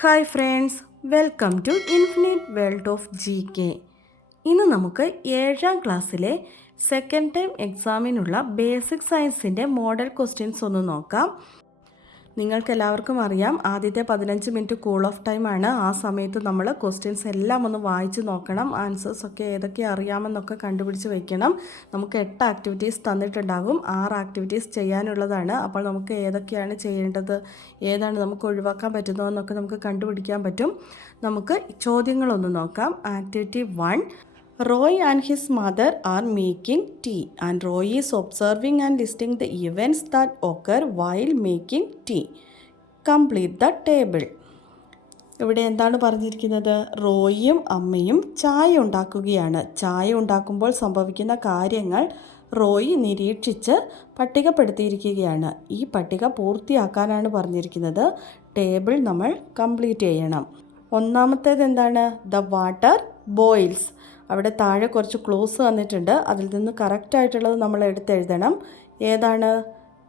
Hi friends, welcome to infinite world of GK. ഇന്ന് നമുക്ക് 7ാം ക്ലാസ്സിലെ സെക്കൻഡ് ടൈം എക്സാമിനുള്ള ബേസിക് സയൻസിൻ്റെ മോഡൽ ക്വസ്റ്റ്യൻസ് ഒന്ന് നോക്കാം. നിങ്ങൾക്കെല്ലാവർക്കും അറിയാം, ആദ്യത്തെ 15 മിനിറ്റ് കൂൾ ഓഫ് ടൈമാണ്. ആ സമയത്ത് നമ്മൾ ക്വസ്റ്റ്യൻസ് എല്ലാം ഒന്ന് വായിച്ച് നോക്കണം. ആൻസേഴ്സൊക്കെ ഏതൊക്കെ അറിയാമെന്നൊക്കെ കണ്ടുപിടിച്ച് വയ്ക്കണം. നമുക്ക് 8 ആക്ടിവിറ്റീസ് തന്നിട്ടുണ്ടാകും. 6 ആക്ടിവിറ്റീസ് ചെയ്യാനുള്ളതാണ്. അപ്പോൾ നമുക്ക് ഏതൊക്കെയാണ് ചെയ്യേണ്ടത്, ഏതാണ് നമുക്ക് ഒഴിവാക്കാൻ പറ്റുന്നതെന്നൊക്കെ നമുക്ക് കണ്ടുപിടിക്കാൻ പറ്റും. നമുക്ക് ചോദ്യങ്ങളൊന്ന് നോക്കാം. Activity 1. Roy and his mother are making tea and Roy is observing and listing the events that occur while making tea. Complete the table. ഇവിടെ എന്താണ് പറഞ്ഞിരിക്കുന്നത്? റോയിയും അമ്മയും ചായ ഉണ്ടാക്കുകയാണ്. ചായ ഉണ്ടാക്കുമ്പോൾ സംഭവിക്കുന്ന കാര്യങ്ങൾ റോയി നിരീക്ഷിച്ച് പട്ടികപ്പെടുത്തിയിരിക്കുകയാണ്. ഈ പട്ടിക പൂർത്തിയാക്കാനാണ് പറഞ്ഞിരിക്കുന്നത്. ടേബിൾ നമ്മൾ കംപ്ലീറ്റ് ചെയ്യണം. ഒന്നാമത്തേത് എന്താണ്? The water boils. അവിടെ താഴെ കുറച്ച് ക്ലോസ് തന്നിട്ടുണ്ട്. അതിൽ നിന്ന് കറക്റ്റായിട്ടുള്ളത് നമ്മൾ എടുത്തെഴുതണം. ഏതാണ്?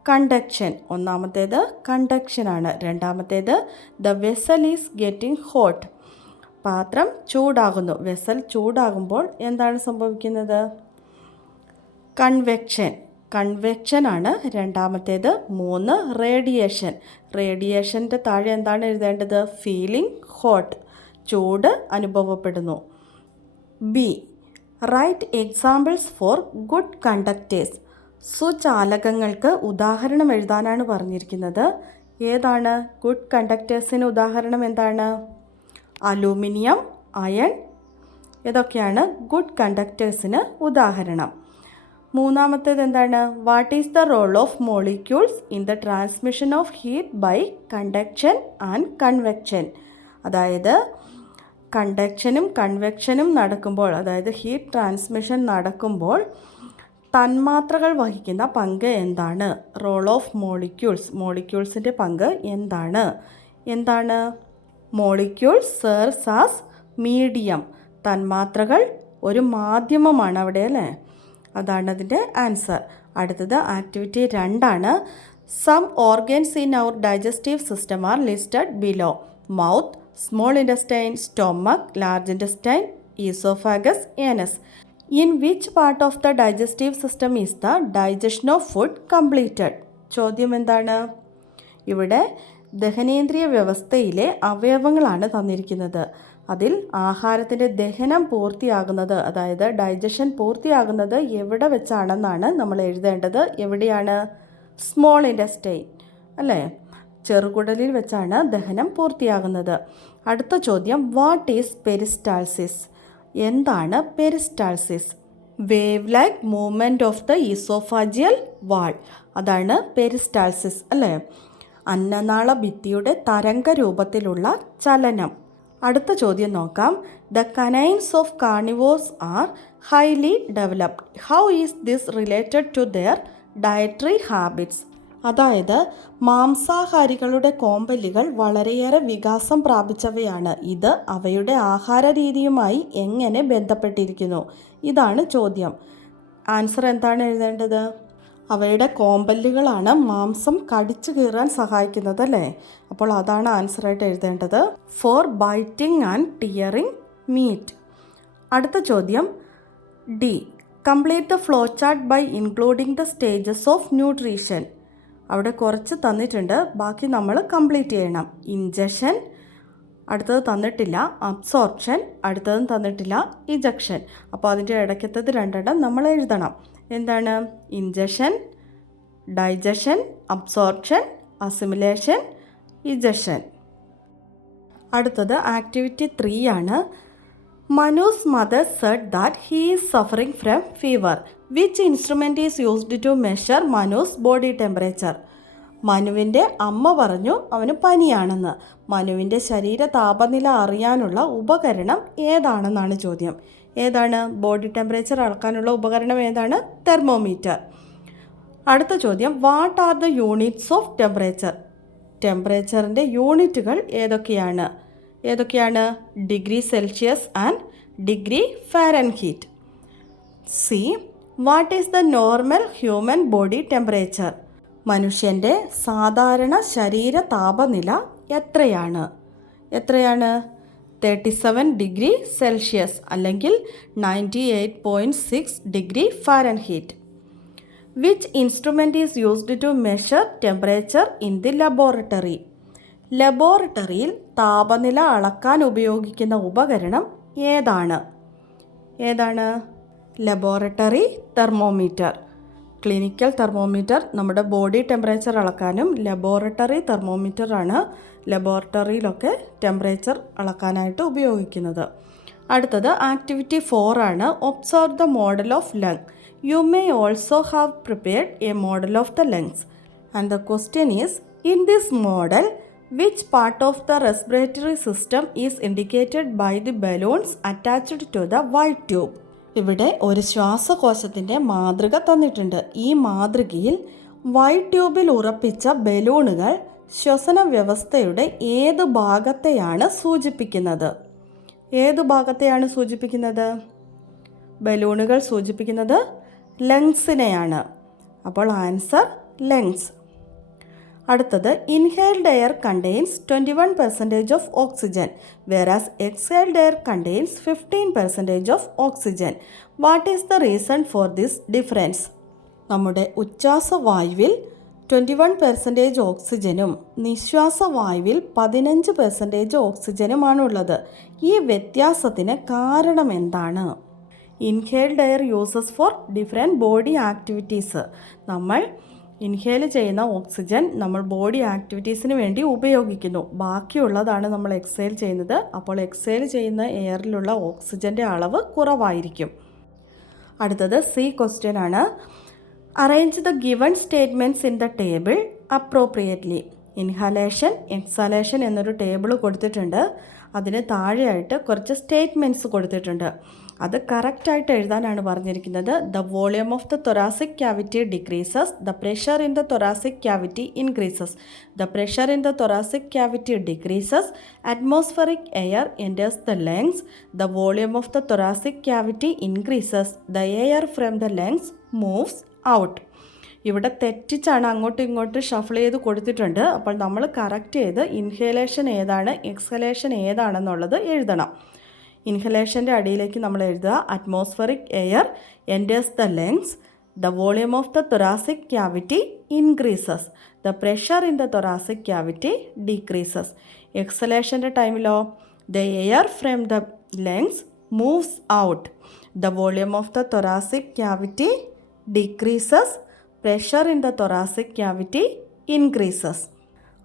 കണ്ടക്ഷൻ. ഒന്നാമത്തേത് കണ്ടക്ഷനാണ്. രണ്ടാമത്തേത് the vessel is getting hot. പാത്രം ചൂടാകുന്നു. വെസൽ ചൂടാകുമ്പോൾ എന്താണ് സംഭവിക്കുന്നത്? കൺവെക്ഷൻ. കൺവെക്ഷനാണ് രണ്ടാമത്തേത്. 3 റേഡിയേഷൻ. റേഡിയേഷൻ്റെ താഴെ എന്താണ് എഴുതേണ്ടത്? Feeling hot. ചൂട് അനുഭവപ്പെടുന്നു. B. Write examples for good conductors. സുചാലകങ്ങൾക്ക് ഉദാഹരണം എഴുതാനാണ് പറഞ്ഞിരിക്കുന്നത്. ഏതാണ് ഗുഡ് കണ്ടക്ടേഴ്സിന് ഉദാഹരണം? എന്താണ്? അലൂമിനിയം, അയൺ, ഇതൊക്കെയാണ് ഗുഡ് കണ്ടക്ടേഴ്സിന് ഉദാഹരണം. മൂന്നാമത്തേത് എന്താണ്? What is the role of molecules in the transmission of heat by conduction and convection. അതായത് കണ്ടക്ഷനും കൺവെക്ഷനും നടക്കുമ്പോൾ, അതായത് ഹീറ്റ് ട്രാൻസ്മിഷൻ നടക്കുമ്പോൾ തന്മാത്രകൾ വഹിക്കുന്ന പങ്ക് എന്താണ്? Role of molecules. മോളിക്യൂൾസിൻ്റെ പങ്ക് എന്താണ്? Molecules serves as medium. തന്മാത്രകൾ ഒരു മാധ്യമമാണ് അവിടെ, അല്ലേ? അതാണ് അതിൻ്റെ ആൻസർ. അടുത്തത് activity 2 some organs in our digestive system are listed below. Mouth, small intestine, stomach, large intestine, esophagus, anus. In which part of the digestive system is the digestion of food completed? ചോദ്യം എന്താണ്? ഇവിടെ ദഹനേന്ദ്രിയ വ്യവസ്ഥയിലെ അവയവങ്ങളാണ് തന്നിരിക്കുന്നത്. അതിൽ ആഹാരത്തിൻ്റെ ദഹനം പൂർത്തിയാകുന്നത്, അതായത് digestion പൂർത്തിയാകുന്നത് എവിടെ വെച്ചാണെന്നാണ് നമ്മൾ എഴുതേണ്ടത്. എവിടെയാണ്? സ്മോൾ ഇൻറ്റസ്റ്റൈൻ, അല്ലേ? ചെറുകുടലിൽ വെച്ചാണ് ദഹനം പൂർത്തിയാകുന്നത്. അടുത്ത ചോദ്യം, വാട്ട് ഈസ് പെരിസ്റ്റാൾസിസ്? എന്താണ് peristalsis? Wave like movement of the oesophageal wall. അതാണ് പെരിസ്റ്റാൾസിസ്, അല്ലേ? അന്നനാള ഭിത്തിയുടെ തരംഗ രൂപത്തിലുള്ള ചലനം. അടുത്ത ചോദ്യം നോക്കാം. The canines of carnivores are highly developed. How is this related to their dietary habits? അതായത് മാംസാഹാരികളുടെ കോമ്പല്ലുകൾ വളരെയേറെ വികാസം പ്രാപിച്ചവയാണ്. ഇത് അവയുടെ ആഹാര രീതിയുമായി എങ്ങനെ ബന്ധപ്പെട്ടിരിക്കുന്നു? ഇതാണ് ചോദ്യം. ആൻസർ എന്താണ് എഴുതേണ്ടത്? അവയുടെ കോമ്പല്ലുകളാണ് മാംസം കടിച്ചു കീറാൻ സഹായിക്കുന്നത്, അല്ലേ? അപ്പോൾ അതാണ് ആൻസറായിട്ട് എഴുതേണ്ടത്. For biting and tearing meat. അടുത്ത ചോദ്യം D. Complete the flow chart by including the stages of nutrition. അവിടെ കുറച്ച് തന്നിട്ടുണ്ട്, ബാക്കി നമ്മൾ കംപ്ലീറ്റ് ചെയ്യണം. ഇൻജക്ഷൻ, അടുത്തത് തന്നിട്ടില്ല. അബ്സോർപ്ഷൻ, അടുത്തതും തന്നിട്ടില്ല. ഇജക്ഷൻ. അപ്പോൾ അതിൻ്റെ ഇടയ്ക്കത്തത് 2 നമ്മൾ എഴുതണം. എന്താണ്? Injection, digestion, absorption, assimilation, ejection. അടുത്തത് activity 3 Manu's mother said that he is suffering from fever. Which instrument is used to measure Manu's body temperature? മനുവിൻ്റെ അമ്മ പറഞ്ഞു അവന് പനിയാണെന്ന്. മനുവിൻ്റെ ശരീര താപനില അറിയാനുള്ള ഉപകരണം ഏതാണെന്നാണ് ചോദ്യം. ഏതാണ്? ബോഡി ടെമ്പറേച്ചർ അളക്കാനുള്ള ഉപകരണം ഏതാണ്? തെർമോമീറ്റർ. അടുത്ത ചോദ്യം, what are the units of temperature? ടെമ്പറേച്ചറിൻ്റെ യൂണിറ്റുകൾ ഏതൊക്കെയാണ്? Degree Celsius and degree Fahrenheit. C. What is the normal human body temperature? മനുഷ്യൻ്റെ സാധാരണ ശരീര താപനില എത്രയാണ്? എത്രയാണ്? 37 ഡിഗ്രി സെൽഷ്യസ് അല്ലെങ്കിൽ 98.6 degree Fahrenheit. Which instrument is used to measure temperature in the laboratory? ലബോറട്ടറിയിൽ താപനില അളക്കാൻ ഉപയോഗിക്കുന്ന ഉപകരണം ഏതാണ്? Laboratory thermometer. ക്ലിനിക്കൽ തെർമോമീറ്റർ നമ്മുടെ ബോഡി ടെമ്പറേച്ചർ അളക്കാനും ലബോറട്ടറി തെർമോമീറ്ററാണ് ലബോറട്ടറിയിലൊക്കെ ടെമ്പറേച്ചർ അളക്കാനായിട്ട് ഉപയോഗിക്കുന്നത്. അടുത്തത് ആക്ടിവിറ്റി 4 ആണ്. Observe the model of lung. You may also have prepared a model of the lungs and the question is in this model which part of the respiratory system is indicated by the balloons attached to the white tube? ഇവിടെ ഒരു ശ്വാസകോശത്തിൻ്റെ മാതൃക തന്നിട്ടുണ്ട്. ഈ മാതൃകയിൽ white ട്യൂബിൽ ഉറപ്പിച്ച ബലൂണുകൾ ശ്വസന വ്യവസ്ഥയുടെ ഏത് ഭാഗത്തെയാണ് സൂചിപ്പിക്കുന്നത്? ബലൂണുകൾ സൂചിപ്പിക്കുന്നത് ലങ്സിനെയാണ്. അപ്പോൾ ആൻസർ ലങ്സ്. അടുത്തത് inhaled air contains 21% of oxygen whereas exhaled air contains 15% of oxygen. What is the reason for this difference? നമ്മുടെ ഉച്ഛ്വാസവായുവിൽ 21% ഓക്സിജനും നിശ്വാസവായുവിൽ 15% ഓക്സിജനുമാണുള്ളത്. ഈ വ്യത്യാസത്തിന് കാരണം എന്താണ്? Inhaled air uses for different body activities. നമ്മൾ ഇൻഹേൽ ചെയ്യുന്ന ഓക്സിജൻ നമ്മൾ ബോഡി ആക്ടിവിറ്റീസിന് വേണ്ടി ഉപയോഗിക്കുന്നു. ബാക്കിയുള്ളതാണ് നമ്മൾ എക്സേൽ ചെയ്യുന്നത്. അപ്പോൾ എക്സേൽ ചെയ്യുന്ന എയറിലുള്ള ഓക്സിജൻ്റെ അളവ് കുറവായിരിക്കും. അടുത്തത് സി ക്വസ്റ്റ്യൻ ആണ്. Arrange the given statements in the table appropriately. Inhalation, exhalation എന്നൊരു ടേബിൾ കൊടുത്തിട്ടുണ്ട്. അതിന് താഴെയായിട്ട് കുറച്ച് സ്റ്റേറ്റ്മെൻറ്റ്സ് കൊടുത്തിട്ടുണ്ട്. അത് കറക്റ്റായിട്ട് എഴുതാനാണ് പറഞ്ഞിരിക്കുന്നത്. The volume of the thoracic cavity decreases, the pressure in the thoracic cavity increases. The pressure in the thoracic cavity decreases, atmospheric air enters the lungs, the volume of the thoracic cavity increases, the air from the lungs moves out. ഇവിടെ തെറ്റിച്ചാണ് അങ്ങോട്ടും ഇങ്ങോട്ടും shuffle ചെയ്ത് കൊടുത്തിട്ടുണ്ട്. അപ്പോൾ നമ്മൾ correct ചെയ്ത് inhalation ഏതാണ് exhalation ഏതാണെന്നുള്ളത് എഴുതണം. ഇൻഹലേഷൻ്റെ അടിയിലേക്ക് നമ്മൾ എഴുതുക atmospheric air enters the lungs, the volume of the thoracic cavity increases, the pressure in the thoracic cavity decreases. എക്സലേഷൻ്റെ ടൈമിലോ the air from the lungs moves out, the volume of the thoracic cavity decreases, pressure in the thoracic cavity increases.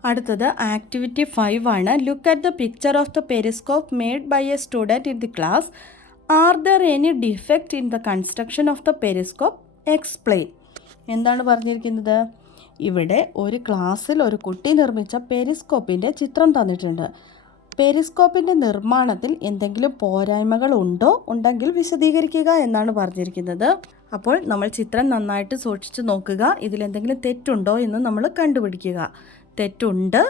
അടുത്തത് activity 5 ആണ്. Look at the picture of the periscope made by a student in the class. Are there any defect in the construction of the Periscope? Explain. എന്താണ് പറഞ്ഞിരിക്കുന്നത്? ഇവിടെ ഒരു ക്ലാസ്സിൽ ഒരു കുട്ടി നിർമ്മിച്ച പെരിസ്കോപ്പിൻ്റെ ചിത്രം തന്നിട്ടുണ്ട്. പെരിസ്കോപ്പിൻ്റെ നിർമ്മാണത്തിൽ എന്തെങ്കിലും പോരായ്മകൾ ഉണ്ടെങ്കിൽ വിശദീകരിക്കുക എന്നാണ് പറഞ്ഞിരിക്കുന്നത്. അപ്പോൾ നമ്മൾ ചിത്രം നന്നായിട്ട് സൂക്ഷിച്ച് നോക്കുക. ഇതിലെന്തെങ്കിലും തെറ്റുണ്ടോ എന്ന് നമ്മൾ കണ്ടുപിടിക്കുക. തെറ്റുണ്ട്.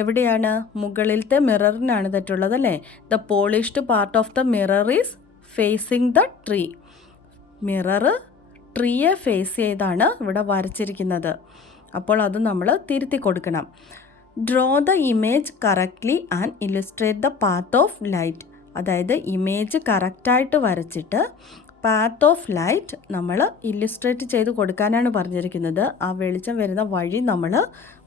എവിടെയാണ്? മുകളിലത്തെ മിററിനാണ് തെറ്റുള്ളത് അല്ലേ? The polished part of the mirror is facing the tree. Mirror ട്രീയെ ഫേസ് ചെയ്താണ് ഇവിടെ വരച്ചിരിക്കുന്നത്. അപ്പോൾ അത് നമ്മൾ തിരുത്തി കൊടുക്കണം. Draw the image correctly and illustrate the path of light. അതായത് ഇമേജ് കറക്റ്റായിട്ട് വരച്ചിട്ട് പാത്ത് ഓഫ് ലൈറ്റ് നമ്മൾ ഇല്ലുസ്ട്രേറ്റ് ചെയ്ത് കൊടുക്കാനാണ് പറഞ്ഞിരിക്കുന്നത്. ആ വെളിച്ചം വരുന്ന വഴി നമ്മൾ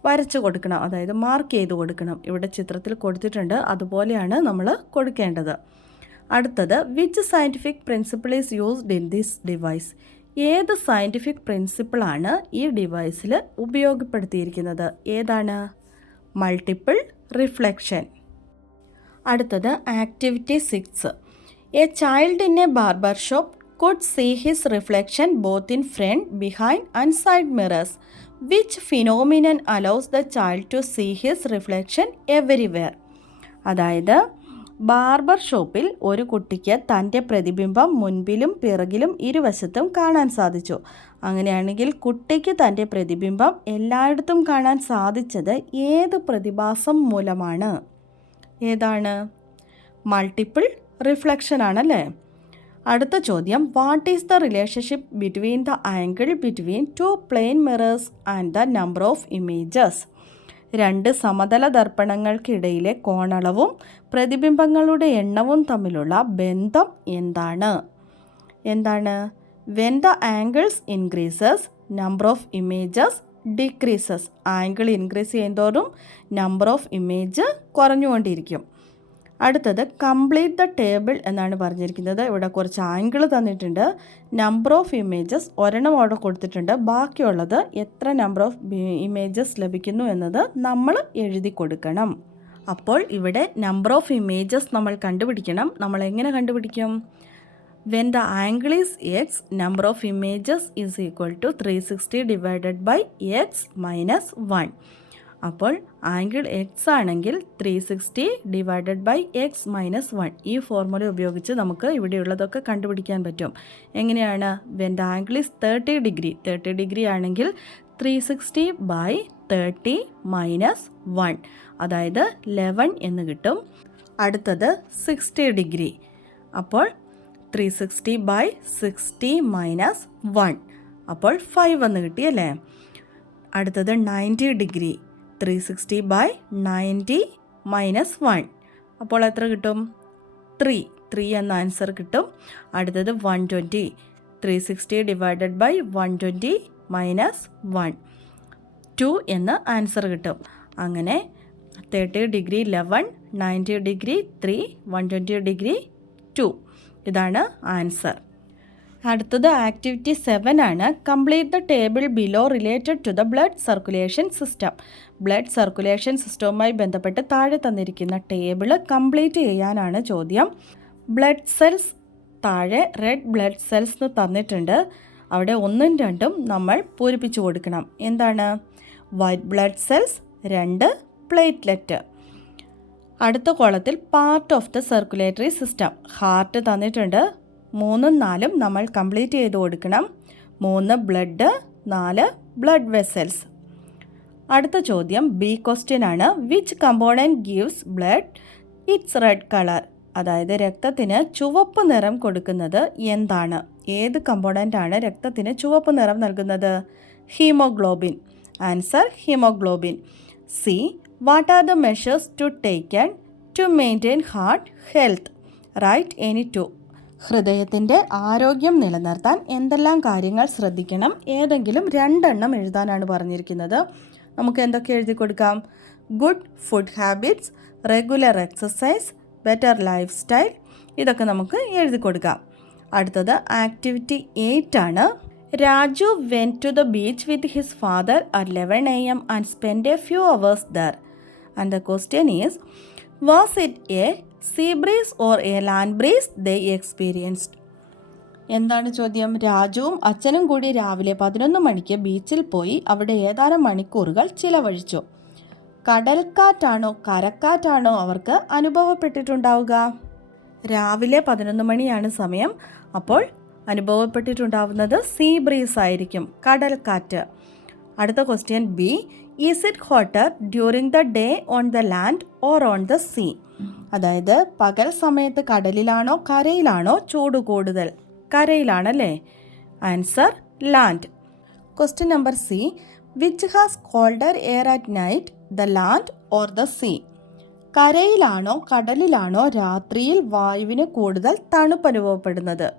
വരച്ച് കൊടുക്കണം, അതായത് മാർക്ക് ചെയ്ത് കൊടുക്കണം. ഇവിടെ ചിത്രത്തിൽ കൊടുത്തിട്ടുണ്ട്, അതുപോലെയാണ് നമ്മൾ കൊടുക്കേണ്ടത്. അടുത്തത് which scientific principle is used in this device? ഏത് സയൻറ്റിഫിക് പ്രിൻസിപ്പിളാണ് ഈ ഡിവൈസിൽ ഉപയോഗപ്പെടുത്തിയിരിക്കുന്നത്? ഏതാണ്? Multiple reflection. അടുത്തത് activity 6. A child in a barber shop could see his reflection both in front, behind and side mirrors. Which phenomenon allows the child to see his reflection everywhere? അതായത് barber ഷോപ്പിൽ ഒരു കുട്ടിക്ക് തൻ്റെ പ്രതിബിംബം മുൻപിലും പിറകിലും ഇരുവശത്തും കാണാൻ സാധിച്ചു. അങ്ങനെയാണെങ്കിൽ കുട്ടിക്ക് തൻ്റെ പ്രതിബിംബം എല്ലായിടത്തും കാണാൻ സാധിച്ചത് ഏത് പ്രതിഭാസം മൂലമാണ്? ഏതാണ്? മൾട്ടിപ്പിൾ റിഫ്ലക്ഷൻ ആണല്ലേ. അടുത്ത ചോദ്യം, what is the relationship between the angle between two plane mirrors and the number of images? രണ്ട് സമതല ദർപ്പണങ്ങൾക്കിടയിലെ കോണളവും പ്രതിബിംബങ്ങളുടെ എണ്ണവും തമ്മിലുള്ള ബന്ധം എന്താണ്? When the angles increases, number of images decreases. Angle increase ചെയ്യുന്തോറും നമ്പർ ഓഫ് ഇമേജ് കുറഞ്ഞുകൊണ്ടിരിക്കും. അടുത്തത് കംപ്ലീറ്റ് ദ ടേബിൾ എന്നാണ് പറഞ്ഞിരിക്കുന്നത്. ഇവിടെ കുറച്ച് ആംഗിൾ തന്നിട്ടുണ്ട്. നമ്പർ ഓഫ് ഇമേജസ് ഒരെണ്ണം അവിടെ കൊടുത്തിട്ടുണ്ട്. ബാക്കിയുള്ളത് എത്ര നമ്പർ ഓഫ് ഇമേജസ് ലഭിക്കുന്നു എന്നത് നമ്മൾ എഴുതി കൊടുക്കണം. അപ്പോൾ ഇവിടെ നമ്പർ ഓഫ് ഇമേജസ് നമ്മൾ കണ്ടുപിടിക്കണം. നമ്മൾ എങ്ങനെ കണ്ടുപിടിക്കും? When the angle is x, number of images is equal to 360 divided by x minus 1. അപ്പോൾ ആംഗിൾ എക്സ് ആണെങ്കിൽ 360 ഡിവൈഡഡ് ബൈ എക്സ് മൈനസ് 1. ഈ ഫോർമുല ഉപയോഗിച്ച് നമുക്ക് ഇവിടെയുള്ളതൊക്കെ കണ്ടുപിടിക്കാൻ പറ്റും. എങ്ങനെയാണ്? When the angle is 30 degree ആണെങ്കിൽ 360 ബൈ 30 മൈനസ് 1, അതായത് 11 എന്ന് കിട്ടും. അടുത്തത് 60 ഡിഗ്രി. അപ്പോൾ 360 ബൈ 60 മൈനസ് 1, അപ്പോൾ 5 എന്ന് കിട്ടിയല്ലേ. അടുത്തത് 90 ഡിഗ്രി. 360 ബൈ 90 മൈനസ് 1, അപ്പോൾ എത്ര കിട്ടും? 3 എന്ന ആൻസർ കിട്ടും. അടുത്തത് 120. 360 ഡിവൈഡഡ് ബൈ 120 മൈനസ് 1, 2 എന്ന ആൻസർ കിട്ടും. അങ്ങനെ 30 ഡിഗ്രി 11, 90 ഡിഗ്രി 3, 120 ഡിഗ്രി 2. ഇതാണ് ആൻസർ. അടുത്തത് ആക്ടിവിറ്റി 7 ആണ്. Complete the table below related to the blood circulation system. Blood circulation സിസ്റ്റവുമായി ബന്ധപ്പെട്ട് താഴെ തന്നിരിക്കുന്ന ടേബിൾ കംപ്ലീറ്റ് ചെയ്യാനാണ് ചോദ്യം. ബ്ലഡ് സെൽസ് താഴെ റെഡ് ബ്ലഡ് സെൽസ് എന്ന് തന്നിട്ടുണ്ട്. അവിടെ 1ഉം 2ഉം നമ്മൾ പൂരിപ്പിച്ചു കൊടുക്കണം. എന്താണ്? White blood cells, 2 platelet. അടുത്ത കോളത്തിൽ part of the circulatory system. Heart തന്നിട്ടുണ്ട്. 3ഉം 4ഉം നമ്മൾ കംപ്ലീറ്റ് ചെയ്ത് കൊടുക്കണം. 3 ബ്ലഡ്, 4 ബ്ലഡ് വെസൽസ്. അടുത്ത ചോദ്യം ബി ക്വസ്റ്റ്യൻ ആണ്. Which component gives blood it's red colour? അതായത് രക്തത്തിന് ചുവപ്പ് നിറം കൊടുക്കുന്നത് എന്താണ്? ഏത് കമ്പോണൻ്റ് ആണ് രക്തത്തിന് ചുവപ്പ് നിറം നൽകുന്നത്? Haemoglobin. Answer haemoglobin. C. What are the measures to taken to maintain heart health? Write any two. ഹൃദയത്തിൻ്റെ ആരോഗ്യം നിലനിർത്താൻ എന്തെല്ലാം കാര്യങ്ങൾ ശ്രദ്ധിക്കണം? ഏതെങ്കിലും 2 എണ്ണം എഴുതാനാണ് പറഞ്ഞിരിക്കുന്നത്. നമുക്ക് എന്തൊക്കെ എഴുതി കൊടുക്കാം? Good food habits, regular exercise, better life style. ഇതൊക്കെ നമുക്ക് എഴുതി കൊടുക്കാം. അടുത്തത് ആക്ടിവിറ്റി 8 ആണ്. Raju went to the beach with his father at 11 AM and spent a few hours there. And the question is, was it a sea breeze or a land breeze they experienced? എന്താണ് ചോദ്യം? രാജുവും അച്ഛനും കൂടി രാവിലെ 11 മണിക്ക് ബീച്ചിൽ പോയി അവിടെ ഏതാനും മണിക്കൂറുകൾ ചിലവഴിച്ചു. കടൽക്കാറ്റാണോ കരക്കാറ്റാണോ അവർക്ക് അനുഭവപ്പെട്ടിട്ടുണ്ടാവുക? രാവിലെ 11 മണിയാണ് സമയം. അപ്പോൾ അനുഭവപ്പെട്ടിട്ടുണ്ടാവുന്നത് സീ ബ്രീസ് ആയിരിക്കും, കടൽക്കാറ്റ്. അടുത്ത question B. Is it hotter during the day on the land or on the sea? അതായത് പകൽ സമയത്ത് കടലിലാണോ കരയിലാണോ ചൂട് കൂടുതൽ? കരയിലാണല്ലേ. Answer land. Question number C. Which has colder air at night, the land or the sea? കരയിലാണോ കടലിലാണോ രാത്രിയിൽ വായുവിന് കൂടുതൽ തണുപ്പ് അനുഭവപ്പെടുന്നത്?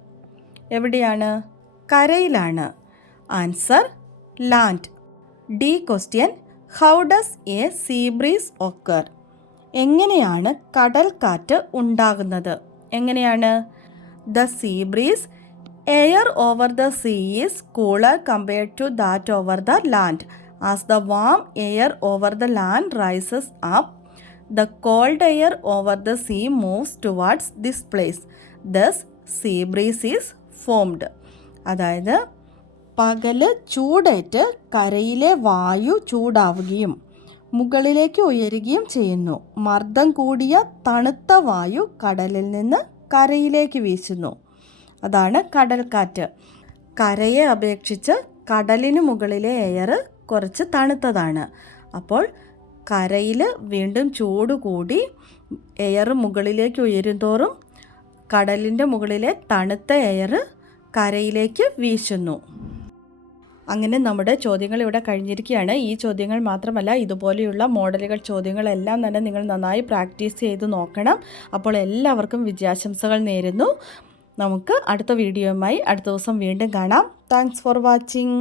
എവിടെയാണ്? കരയിലാണ്. Answer land. D question. How does a sea breeze occur? എങ്ങനെയാണ് കടൽക്കാറ്റ് ഉണ്ടാകുന്നത്? എങ്ങനെയാണ്? The sea breeze air over the sea is cooler compared to that over the land. As the warm air over the land rises up, the cold air over the sea moves towards this place. Thus sea breeze is formed. അതായത് പകല് ചൂടേറ്റ് കരയിലെ വായു ചൂടാവുകയും മുകളിലേക്ക് ഉയരുകയും ചെയ്യുന്നു. മർദ്ദം കൂടിയ തണുത്ത വായു കടലിൽ നിന്ന് കരയിലേക്ക് വീശുന്നു. അതാണ് കടൽക്കാറ്റ്. കരയെ അപേക്ഷിച്ച് കടലിന് മുകളിലെ എയർ കുറച്ച് തണുത്തതാണ്. അപ്പോൾ കരയിൽ വീണ്ടും ചൂട് കൂടി എയർ മുകളിലേക്ക് ഉയരും തോറും കടലിൻ്റെ മുകളിലെ തണുത്ത എയർ കരയിലേക്ക് വീശുന്നു. അങ്ങനെ നമ്മുടെ ചോദ്യങ്ങൾ ഇവിടെ കഴിഞ്ഞിരിക്കുകയാണ്. ഈ ചോദ്യങ്ങൾ മാത്രമല്ല, ഇതുപോലെയുള്ള മോഡലുകൾ ചോദ്യങ്ങളെല്ലാം തന്നെ നിങ്ങൾ നന്നായി പ്രാക്ടീസ് ചെയ്ത് നോക്കണം. അപ്പോൾ എല്ലാവർക്കും വിജയാശംസകൾ നേരുന്നു. നമുക്ക് അടുത്ത വീഡിയോയുമായി അടുത്ത ദിവസം വീണ്ടും കാണാം. Thanks for watching.